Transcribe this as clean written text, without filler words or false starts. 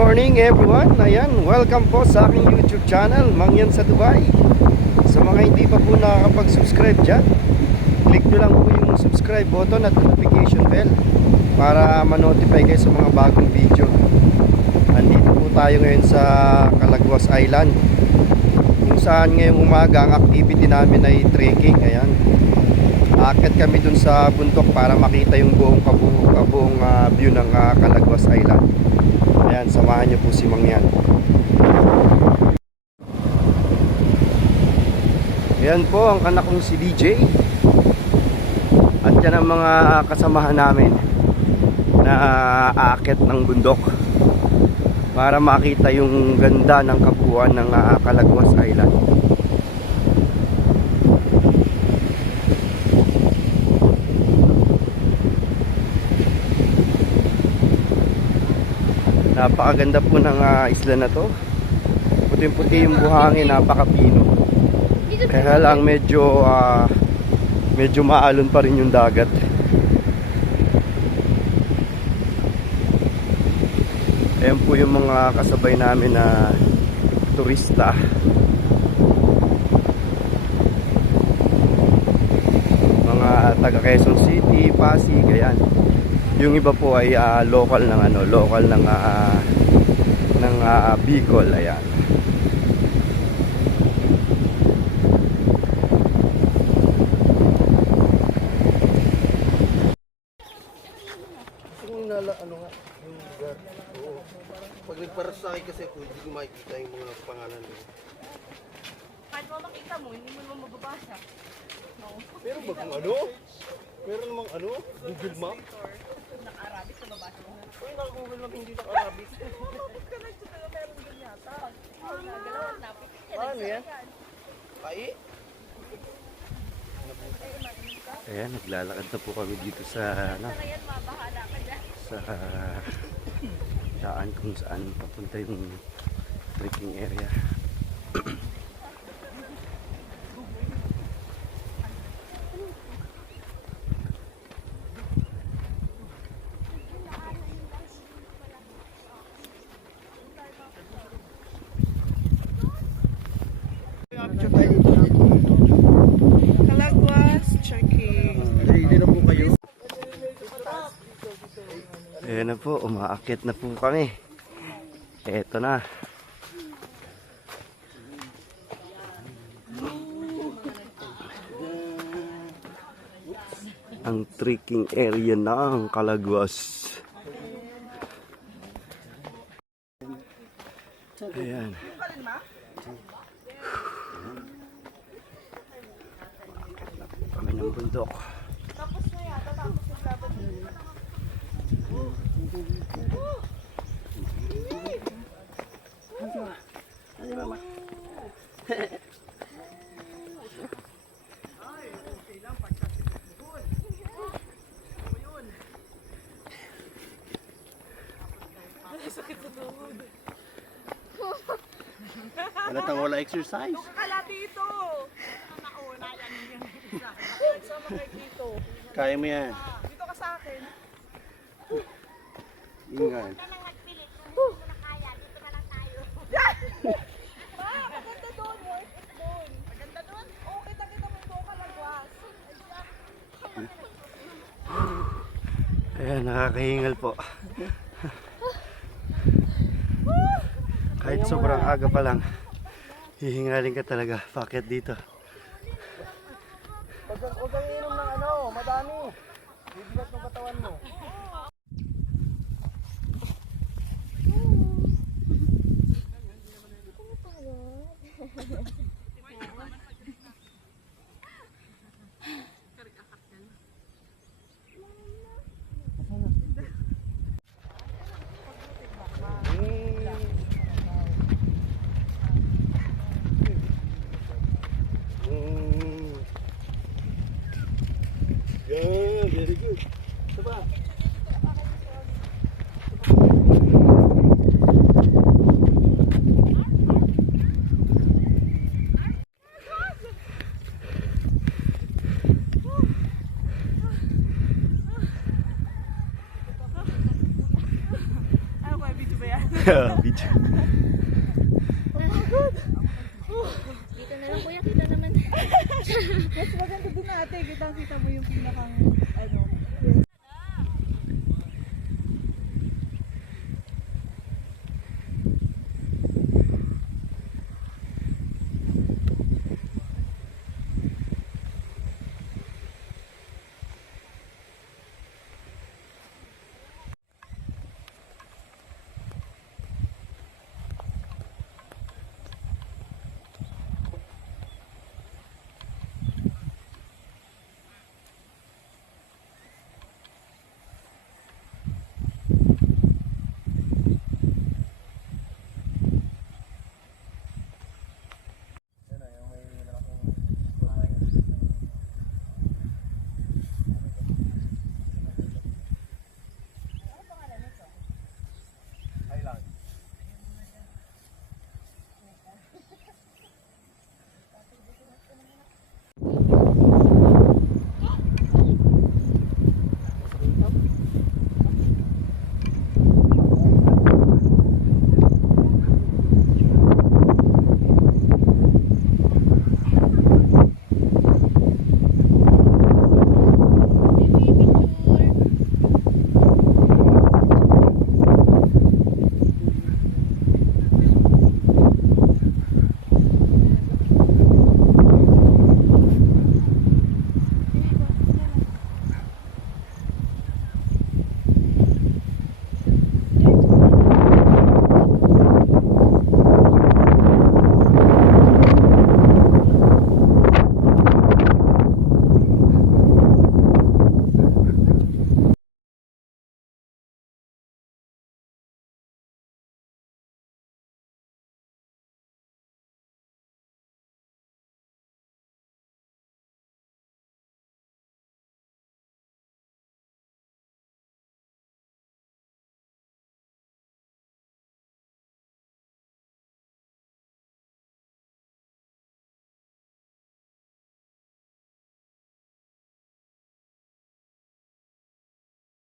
morning everyone. Ayan, welcome po sa aking YouTube channel, Mangyan sa Dubai. Sa mga hindi pa po nakakapag-subscribe dyan, click nyo lang po yung subscribe button at notification bell para ma-notify kayo sa mga bagong video. Andito po tayo ngayon sa Calaguas Island, kung saan ngayong umaga ang activity namin ay trekking. Ayan, aakyat kami dun sa bundok para makita yung buong view ng Calaguas Island. Ayan, samahan niyo po si Mangyan. Ayan po ang anak kong si DJ. At yan ang mga kasamahan namin na aakyat ng bundok para makita yung ganda ng kabuuan ng Calaguas Island. Napakaganda po ng isla na to. Puting-puti yung buhangin, napakapino. Kaya lang medyo maalon pa rin yung dagat. Ayan po yung mga kasabay namin na turista. Mga taga Quezon City, Pasig, ayan. Yung iba po ay local ng Bicol, ayan. Yung nala, ano nga, yung lugar. Oo. Pag nagparasakay kasi ako, hindi ko makikita yung mga pangalan nila. Kahit mo makita mo, hindi mo naman mababasa. No. Pero ba kung ano? Pero namang ano? Google Map? Naka-Arabic sa babasa mo. Uy, naka-Google Map hindi naka-Arabic. Bakit ka nagsusunod? Meron din yata. Nagalawan na. Paano yan? Pai? Ayan, naglalakad na po kami dito sa Ayan, mabahala ka dyan. sa daan kung saan papunta yung trekking area. Calaguas, checking. Ready na po kayo? Ayan na po, umaakyat na po kami. Eto na. Ang trekking area ng Calaguas. Ayan. Kami ng bundok. Tapos na yata, tapos yung laban nila. Wala tang wala exercise. Kala dito! Nauna yan yung isa. Sama kayo dito. Kaya mo yan. Dito ka sa akin. Ingan. Maganda doon, worth it doon. Maganda doon? Oo, kita-kita mo doon Calaguas. Ayan, nakakahingal po. Kahit sobrang aga pa lang, hihingalin ka talaga. Paket dito. Huwag kang inom ng ano, madami. Bibigat ng katawan mo. Yeah, very good. Ito ba? Video. Dito na lang kuya, kita naman. Mas maganda din ate. Kita mo yung pinakang, ano,